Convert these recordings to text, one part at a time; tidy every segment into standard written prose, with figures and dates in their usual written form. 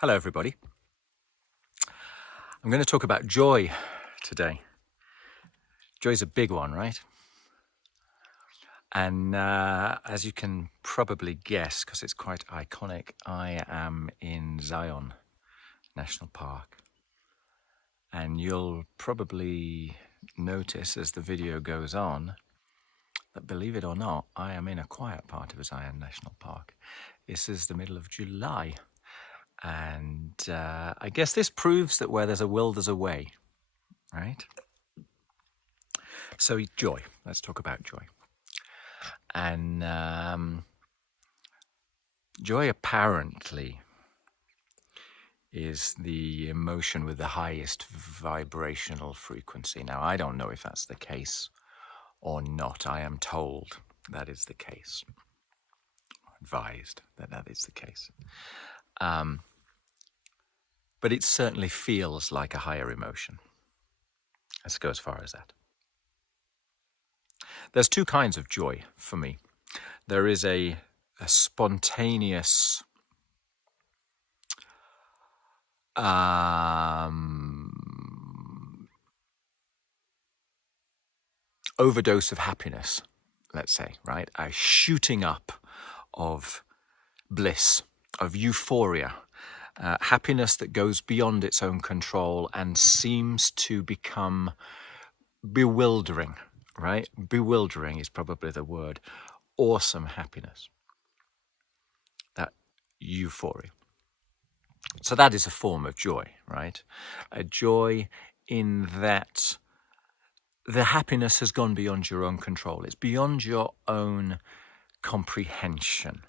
Hello, everybody. I'm going to talk about joy today. Joy is a big one, right? And as you can probably guess, because it's quite iconic, I am in Zion National Park. And you'll probably notice as the video goes on that, believe it or not, I am in a quiet part of Zion National Park. This is the middle of July. And I guess this proves that where there's a will, there's a way, right? So joy, let's talk about joy. And joy apparently is the emotion with the highest vibrational frequency. Now, I don't know if that's the case or not. I am told that is the case, advised that that is the case. But it certainly feels like a higher emotion. Let's go as far as that. There's two kinds of joy for me. There is a spontaneous overdose of happiness, let's say, right? A shooting up of bliss, of euphoria, happiness that goes beyond its own control and seems to become bewildering, right? Bewildering is probably the word. Awesome happiness. That euphoria. So that is a form of joy, right? A joy in that the happiness has gone beyond your own control. It's beyond your own comprehension.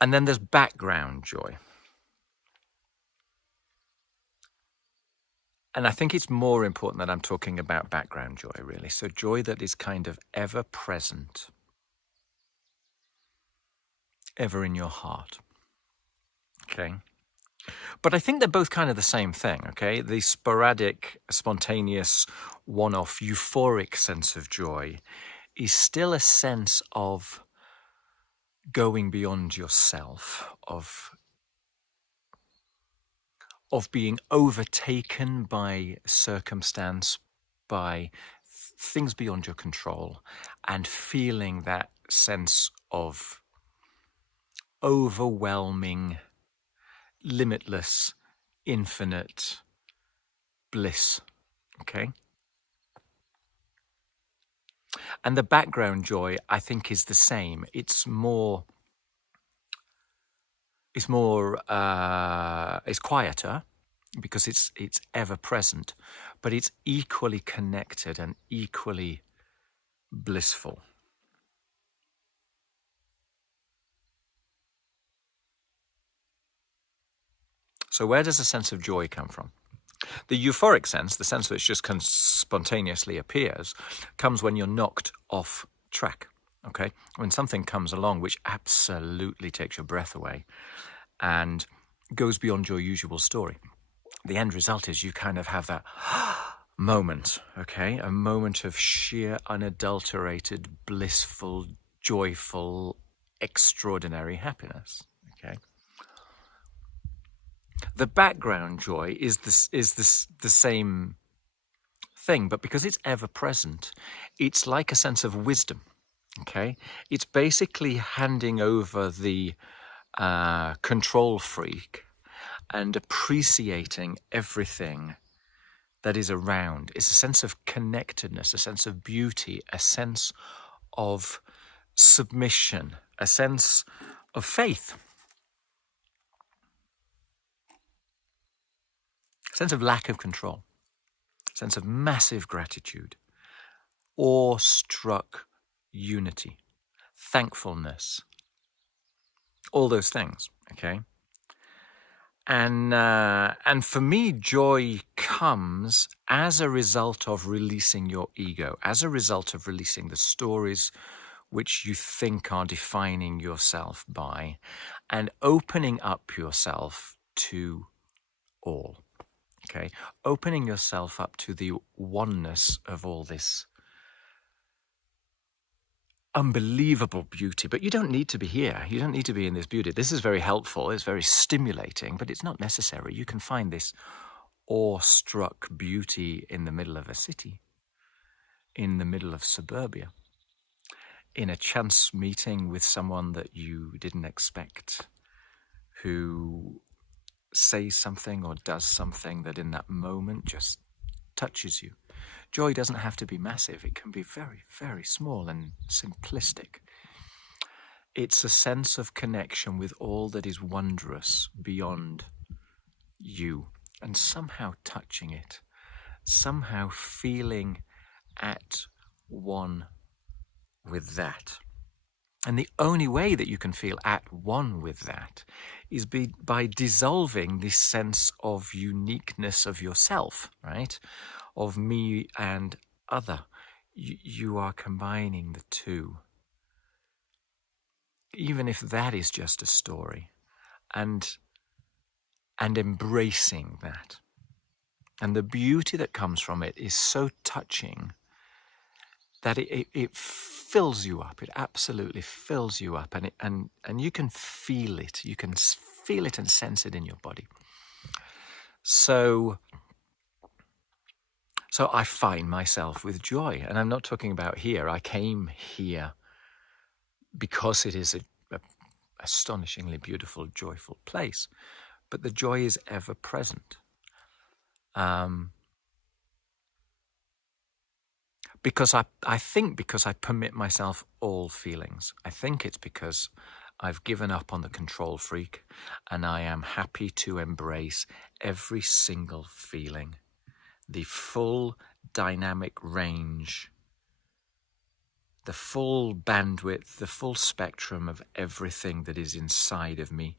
And then there's background joy. And I think it's more important that I'm talking about background joy, really. So joy that is kind of ever present, ever in your heart. Okay? But I think they're both kind of the same thing, okay? The sporadic, spontaneous, one-off, euphoric sense of joy is still a sense of going beyond yourself, of being overtaken by circumstance, by things beyond your control, and feeling that sense of overwhelming, limitless, infinite bliss, okay? And the background joy, I think, is the same. It's quieter because it's ever present, but it's equally connected and equally blissful. So where does the sense of joy come from? The euphoric sense, the sense which just spontaneously appears, comes when you're knocked off track, okay? When something comes along which absolutely takes your breath away and goes beyond your usual story. The end result is you kind of have that moment, okay? A moment of sheer, unadulterated, blissful, joyful, extraordinary happiness, okay? The background joy is the same thing, but because it's ever present, it's like a sense of wisdom, okay? It's basically handing over the control freak and appreciating everything that is around. It's a sense of connectedness, a sense of beauty, a sense of submission, a sense of faith, a sense of lack of control, a sense of massive gratitude, awestruck unity, thankfulness, all those things, okay? And for me, joy comes as a result of releasing your ego, as a result of releasing the stories which you think are defining yourself by, and opening up yourself to all, okay? Opening yourself up to the oneness of all this unbelievable beauty, but you don't need to be here. You don't need to be in this beauty. This is very helpful. It's very stimulating, but it's not necessary. You can find this awestruck beauty in the middle of a city, in the middle of suburbia, in a chance meeting with someone that you didn't expect, who says something or does something that in that moment just touches you. Joy doesn't have to be massive. It can be very, very small and simplistic. It's a sense of connection with all that is wondrous beyond you, and somehow touching it, somehow feeling at one with that. And the only way that you can feel at one with that is by dissolving this sense of uniqueness of yourself, right? Of me and other. You are combining the two. Even if that is just a story, and embracing that. And the beauty that comes from it is so touching that it fills you up. It absolutely fills you up, and you can feel it. You can feel it and sense it in your body. So I find myself with joy, and I'm not talking about here. I came here because it is a astonishingly beautiful, joyful place, but the joy is ever present. Because I think because I permit myself all feelings. I think it's because I've given up on the control freak, and I am happy to embrace every single feeling, the full dynamic range, the full bandwidth, the full spectrum of everything that is inside of me.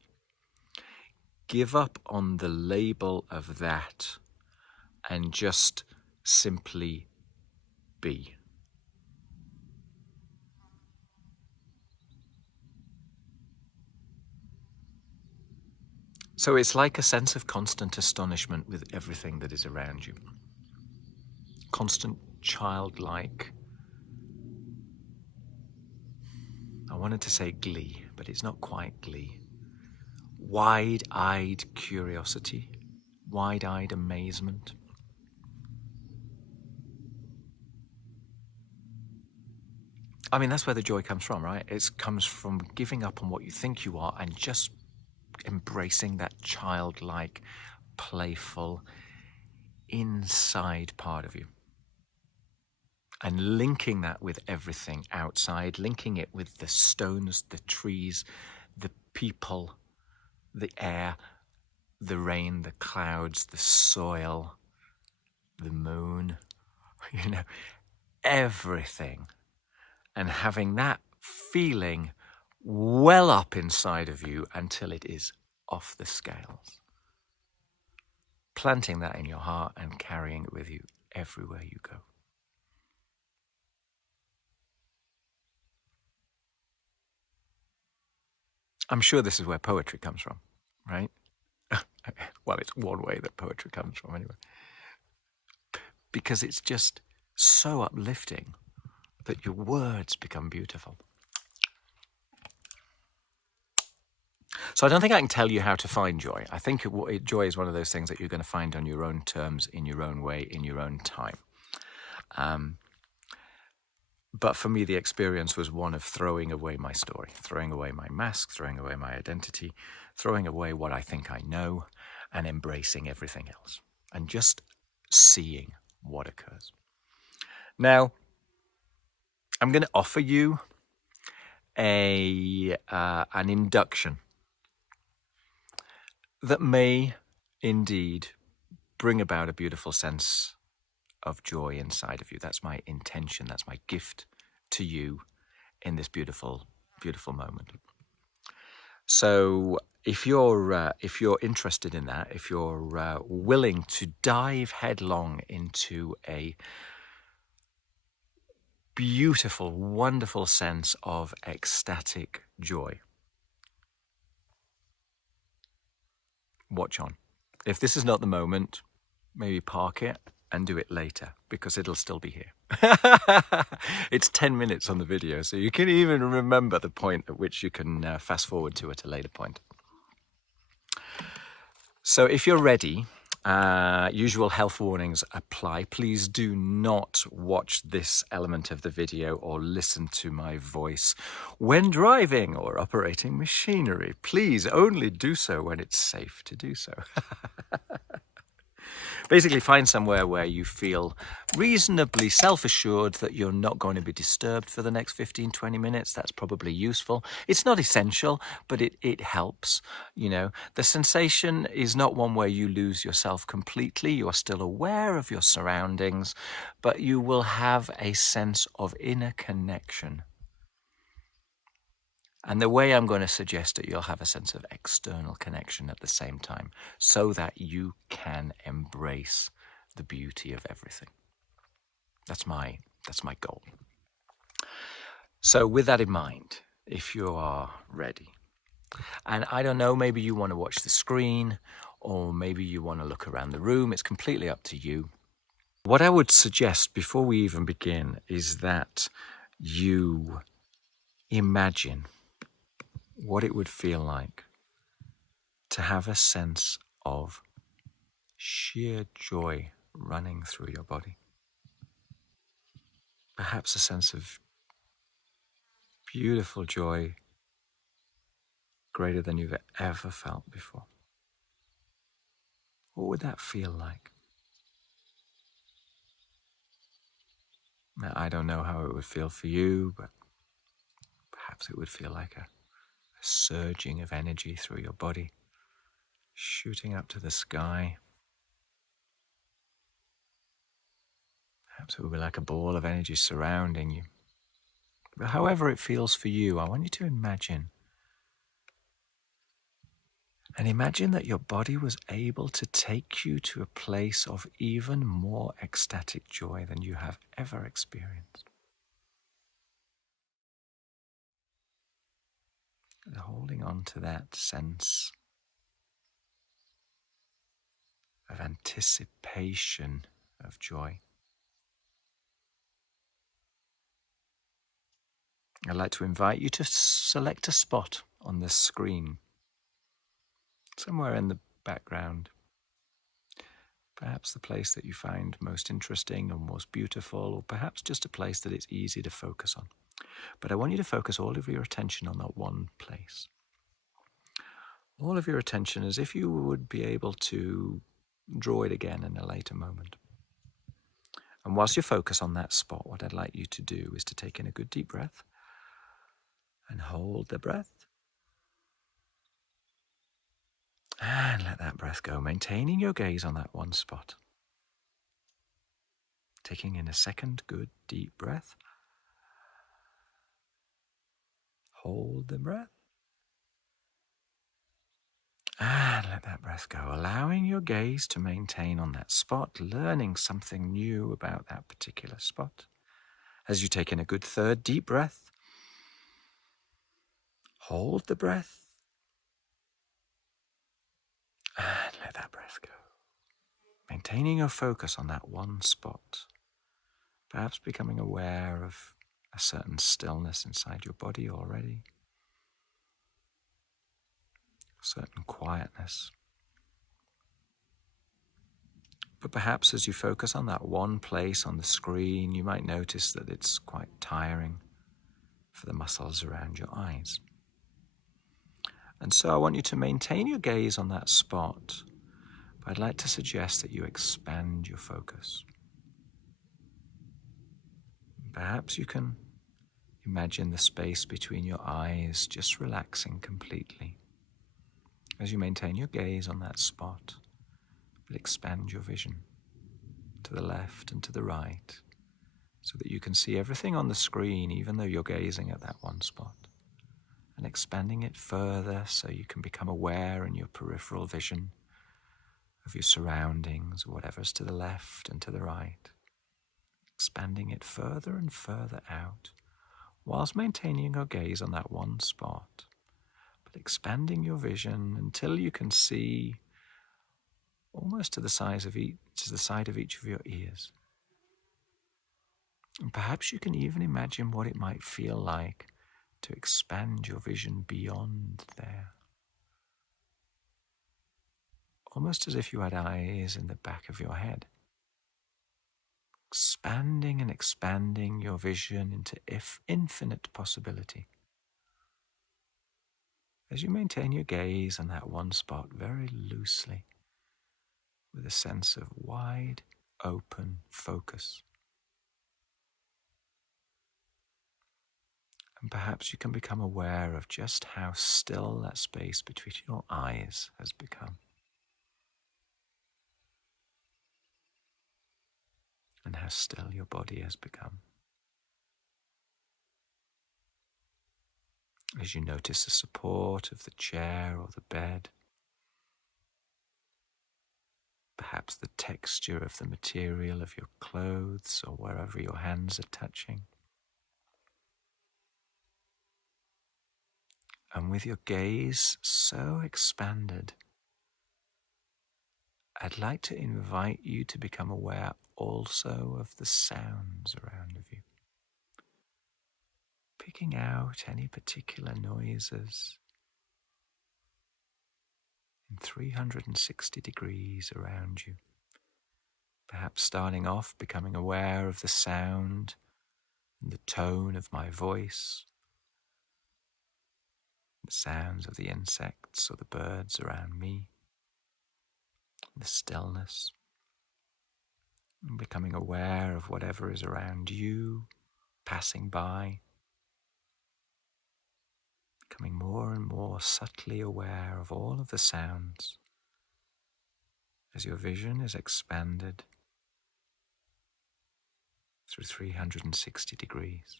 Give up on the label of that and just simply be. So it's like a sense of constant astonishment with everything that is around you. Constant childlike, I wanted to say glee, but it's not quite glee. Wide-eyed curiosity, wide-eyed amazement. I mean, that's where the joy comes from, right? It comes from giving up on what you think you are and just embracing that childlike, playful, inside part of you. And linking that with everything outside, linking it with the stones, the trees, the people, the air, the rain, the clouds, the soil, the moon, everything. And having that feeling well up inside of you until it is off the scales. Planting that in your heart and carrying it with you everywhere you go. I'm sure this is where poetry comes from, right? Well, it's one way that poetry comes from anyway. Because it's just so uplifting that your words become beautiful. So I don't think I can tell you how to find joy. I think joy is one of those things that you're going to find on your own terms, in your own way, in your own time. But for me, the experience was one of throwing away my story, throwing away my mask, throwing away my identity, throwing away what I think I know, and embracing everything else, and just seeing what occurs. Now, I'm going to offer you an induction that may indeed bring about a beautiful sense of joy inside of you. That's my intention. That's my gift to you in this beautiful, beautiful moment. So if you're interested in that, if you're willing to dive headlong into a beautiful, wonderful sense of ecstatic joy, watch on. If this is not the moment, maybe park it and do it later, because it'll still be here. It's 10 minutes on the video, so you can even remember the point at which you can fast forward to at a later point. So if you're ready, usual health warnings apply. Please do not watch this element of the video or listen to my voice when driving or operating machinery. Please only do so when it's safe to do so. Basically, find somewhere where you feel reasonably self-assured that you're not going to be disturbed for the next 15-20 minutes. That's probably useful. It's not essential, but it helps. You know, the sensation is not one where you lose yourself completely. You are still aware of your surroundings, but you will have a sense of inner connection. And the way I'm going to suggest it, you'll have a sense of external connection at the same time, so that you can embrace the beauty of everything. That's my goal. So with that in mind, if you are ready, and I don't know, maybe you want to watch the screen, or maybe you want to look around the room, it's completely up to you. What I would suggest before we even begin is that you imagine what it would feel like to have a sense of sheer joy running through your body. Perhaps a sense of beautiful joy greater than you've ever felt before. What would that feel like? Now, I don't know how it would feel for you, but perhaps it would feel like a surging of energy through your body, shooting up to the sky. Perhaps it would be like a ball of energy surrounding you. But however it feels for you, I want you to imagine. And imagine that your body was able to take you to a place of even more ecstatic joy than you have ever experienced. And holding on to that sense of anticipation of joy. I'd like to invite you to select a spot on the screen, somewhere in the background. Perhaps the place that you find most interesting or most beautiful, or perhaps just a place that it's easy to focus on. But I want you to focus all of your attention on that one place. All of your attention as if you would be able to draw it again in a later moment. And whilst you focus on that spot, what I'd like you to do is to take in a good deep breath and hold the breath. And let that breath go, maintaining your gaze on that one spot. Taking in a second good deep breath. Hold the breath. And let that breath go, allowing your gaze to maintain on that spot, learning something new about that particular spot. As you take in a good third deep breath, hold the breath. And let that breath go. Maintaining your focus on that one spot. Perhaps becoming aware of a certain stillness inside your body already. A certain quietness. But perhaps as you focus on that one place on the screen, you might notice that it's quite tiring for the muscles around your eyes. And so I want you to maintain your gaze on that spot, but I'd like to suggest that you expand your focus. Perhaps you can imagine the space between your eyes just relaxing completely as you maintain your gaze on that spot, but expand your vision to the left and to the right so that you can see everything on the screen even though you're gazing at that one spot. And expanding it further so you can become aware in your peripheral vision of your surroundings, whatever's to the left and to the right. Expanding it further and further out, whilst maintaining your gaze on that one spot, but expanding your vision until you can see almost to the size of to the side of each of your ears. And perhaps you can even imagine what it might feel like to expand your vision beyond there. Almost as if you had eyes in the back of your head. Expanding and expanding your vision into infinite possibility. As you maintain your gaze on that one spot very loosely, with a sense of wide, open focus. And perhaps you can become aware of just how still that space between your eyes has become. And how still your body has become. As you notice the support of the chair or the bed, perhaps the texture of the material of your clothes or wherever your hands are touching. And with your gaze so expanded, I'd like to invite you to become aware also of the sounds around of you. Picking out any particular noises in 360 degrees around you. Perhaps starting off becoming aware of the sound and the tone of my voice, the sounds of the insects or the birds around me, the stillness, and becoming aware of whatever is around you, passing by, becoming more and more subtly aware of all of the sounds as your vision is expanded through 360 degrees.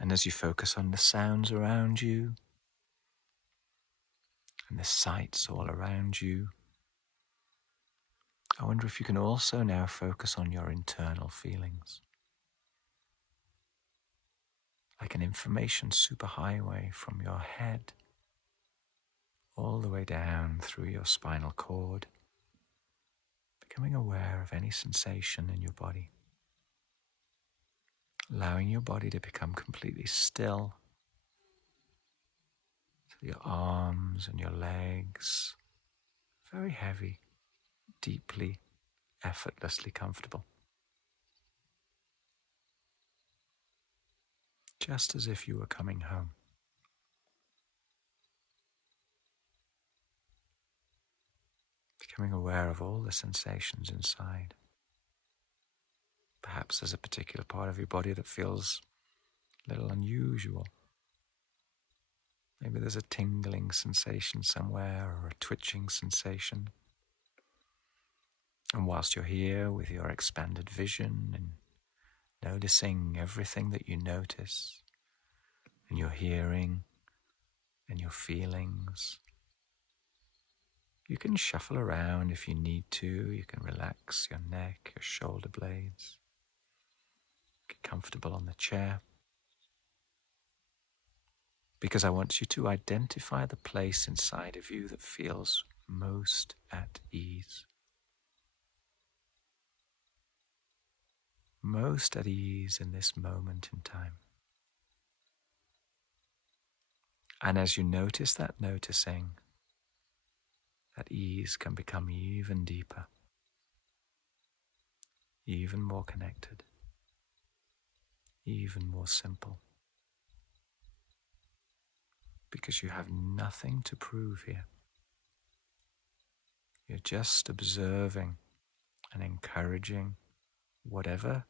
And as you focus on the sounds around you and the sights all around you, I wonder if you can also now focus on your internal feelings. Like an information superhighway from your head all the way down through your spinal cord, becoming aware of any sensation in your body. Allowing your body to become completely still, so your arms and your legs, very heavy, deeply, effortlessly comfortable. Just as if you were coming home. Becoming aware of all the sensations inside. Perhaps there's a particular part of your body that feels a little unusual. Maybe there's a tingling sensation somewhere or a twitching sensation. And whilst you're here with your expanded vision and noticing everything that you notice, and your hearing and your feelings, you can shuffle around if you need to. You can relax your neck, your shoulder blades. Get comfortable on the chair. Because I want you to identify the place inside of you that feels most at ease. Most at ease in this moment in time. And as you notice that noticing, that ease can become even deeper, even more connected, even more simple. Because you have nothing to prove here. You're just observing and encouraging whatever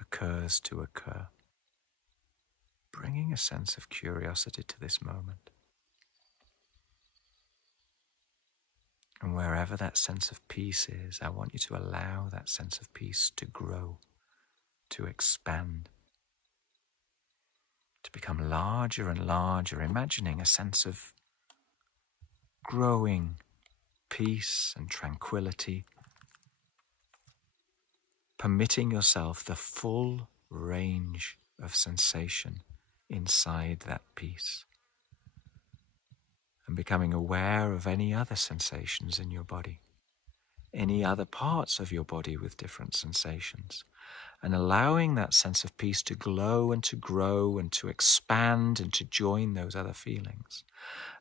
occurs to occur, bringing a sense of curiosity to this moment. And wherever that sense of peace is, I want you to allow that sense of peace to grow, to expand, to become larger and larger, imagining a sense of growing peace and tranquility, permitting yourself the full range of sensation inside that peace. and becoming aware of any other sensations in your body, any other parts of your body with different sensations, and allowing that sense of peace to glow and to grow and to expand and to join those other feelings,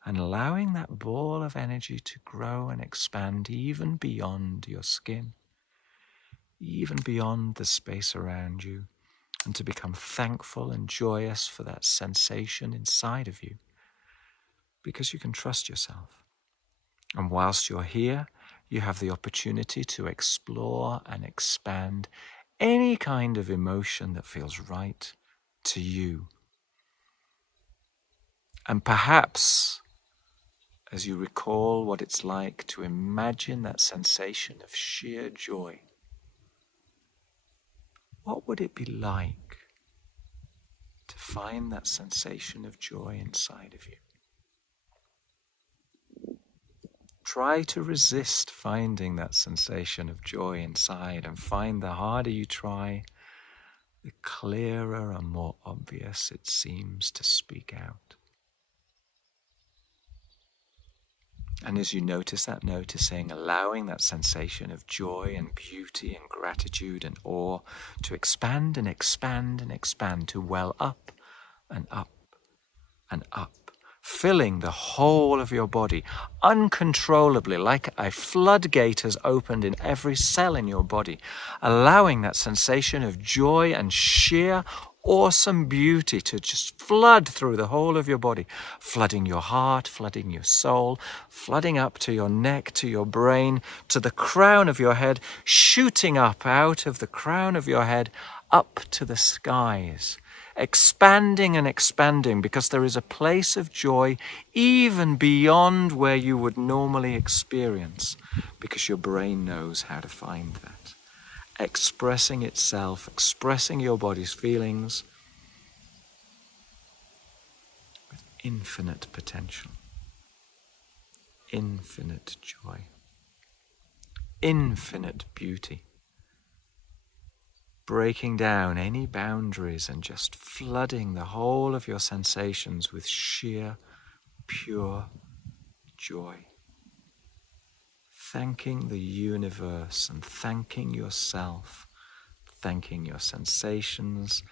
and allowing that ball of energy to grow and expand even beyond your skin, even beyond the space around you, and to become thankful and joyous for that sensation inside of you, because you can trust yourself. And whilst you're here, you have the opportunity to explore and expand any kind of emotion that feels right to you. And perhaps, as you recall what it's like to imagine that sensation of sheer joy, what would it be like to find that sensation of joy inside of you? Try to resist finding that sensation of joy inside, and find the harder you try, the clearer and more obvious it seems to speak out. And as you notice that noticing, allowing that sensation of joy and beauty and gratitude and awe to expand and expand and expand, to well up and up and up, filling the whole of your body uncontrollably, like a floodgate has opened in every cell in your body, allowing that sensation of joy and sheer awesome beauty to just flood through the whole of your body, flooding your heart, flooding your soul, flooding up to your neck, to your brain, to the crown of your head, shooting up out of the crown of your head, up to the skies, expanding and expanding, because there is a place of joy even beyond where you would normally experience, because your brain knows how to find that. Expressing itself, expressing your body's feelings with infinite potential, infinite joy, infinite beauty, breaking down any boundaries and just flooding the whole of your sensations with sheer, pure joy. Thanking the universe and thanking yourself, thanking your sensations,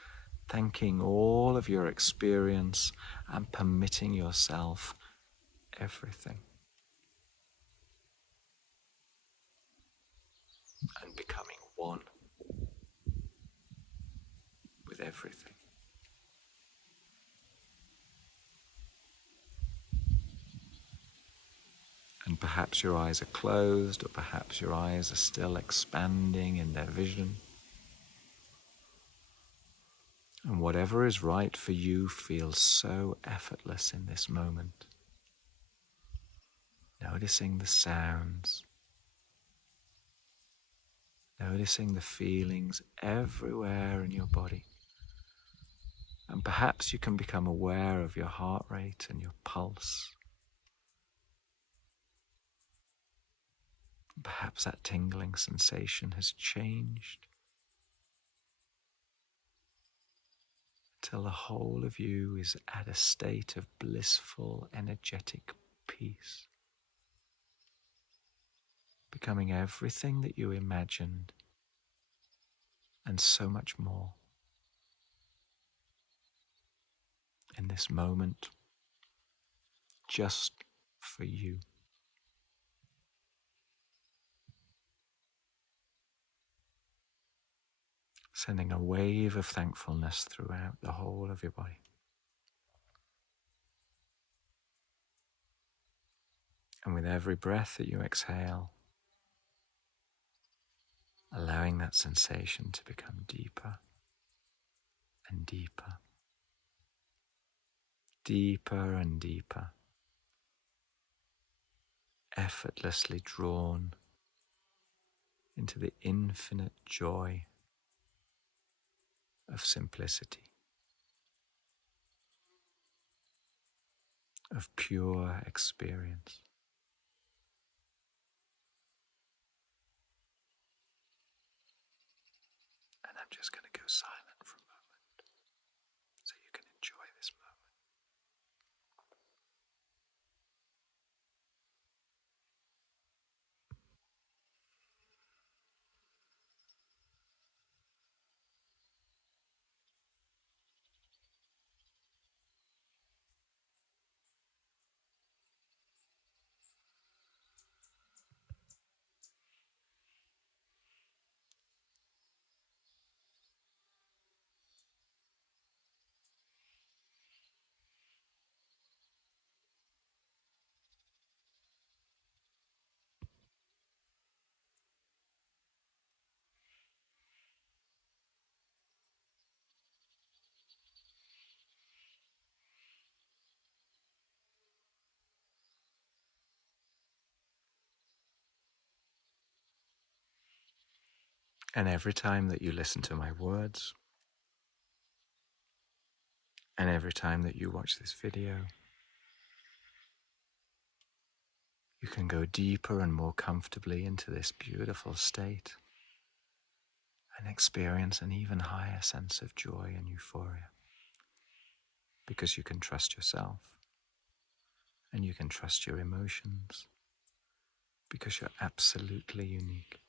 thanking all of your experience, and permitting yourself everything. And becoming one with everything. And perhaps your eyes are closed, or perhaps your eyes are still expanding in their vision. And whatever is right for you feels so effortless in this moment. Noticing the sounds, noticing the feelings everywhere in your body. And perhaps you can become aware of your heart rate and your pulse. Perhaps that tingling sensation has changed till the whole of you is at a state of blissful, energetic peace, becoming everything that you imagined and so much more in this moment, just for you. Sending a wave of thankfulness throughout the whole of your body. And with every breath that you exhale, allowing that sensation to become deeper and deeper, deeper and deeper, effortlessly drawn into the infinite joy of simplicity, of pure experience. And I'm just going to go silent for a moment so you can enjoy this moment. And every time that you listen to my words, and every time that you watch this video, you can go deeper and more comfortably into this beautiful state and experience an even higher sense of joy and euphoria, because you can trust yourself and you can trust your emotions, because you're absolutely unique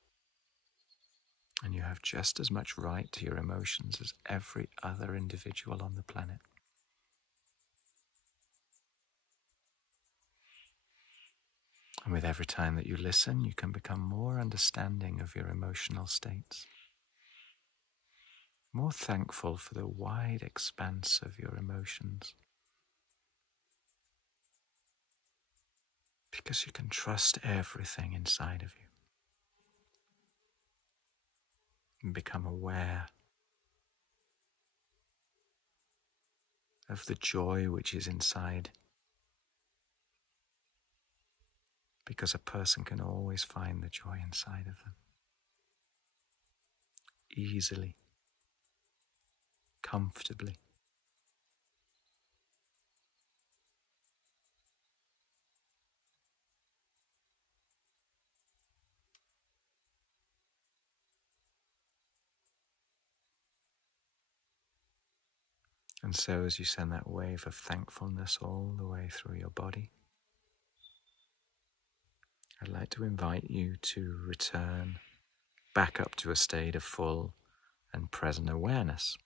and you have just as much right to your emotions as every other individual on the planet. And with every time that you listen, you can become more understanding of your emotional states, more thankful for the wide expanse of your emotions, because you can trust everything inside of you and become aware of the joy which is inside, because a person can always find the joy inside of them, easily, comfortably. And so as you send that wave of thankfulness all the way through your body, I'd like to invite you to return back up to a state of full and present awareness,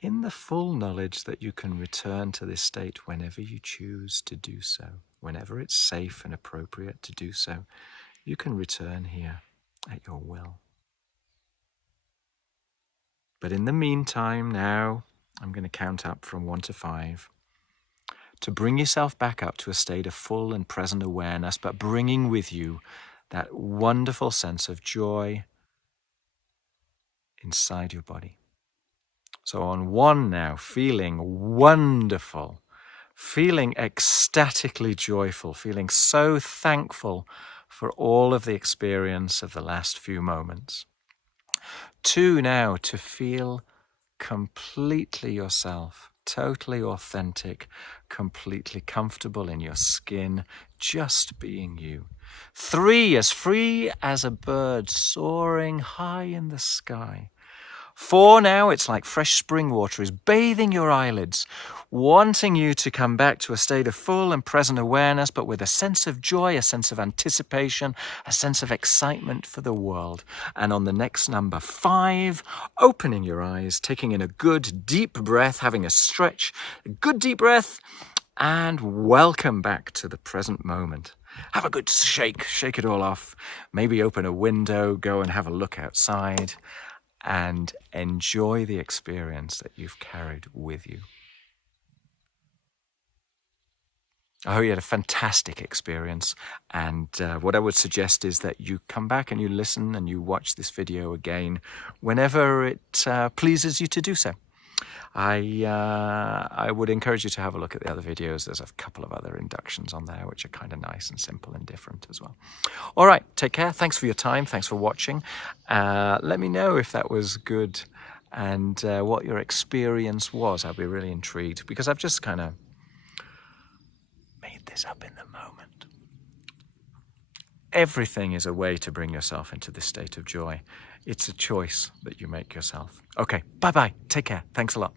in the full knowledge that you can return to this state whenever you choose to do so. Whenever it's safe and appropriate to do so, you can return here at your will. But in the meantime, now I'm going to count up from 1 to 5 to bring yourself back up to a state of full and present awareness, but bringing with you that wonderful sense of joy inside your body. So on 1 now, feeling wonderful, feeling ecstatically joyful, feeling so thankful for all of the experience of the last few moments. 2 now, to feel completely yourself, totally authentic, completely comfortable in your skin, just being you. 3, as free as a bird soaring high in the sky. 4 now, it's like fresh spring water is bathing your eyelids, wanting you to come back to a state of full and present awareness, but with a sense of joy, a sense of anticipation, a sense of excitement for the world. And on the next number, 5, opening your eyes, taking in a good deep breath, having a stretch, a good deep breath, and welcome back to the present moment. Have a good shake it all off. Maybe open a window, go and have a look outside, and enjoy the experience that you've carried with you. I hope you had a fantastic experience, and what I would suggest is that you come back and you listen and you watch this video again whenever it pleases you to do so. I would encourage you to have a look at the other videos. There's a couple of other inductions on there which are kind of nice and simple and different as well. All right, take care. Thanks for your time. Thanks for watching. Let me know if that was good and what your experience was. I'd be really intrigued, because I've just kind of made this up in the moment. Everything is a way to bring yourself into this state of joy. It's a choice that you make yourself. Okay, bye-bye. Take care. Thanks a lot.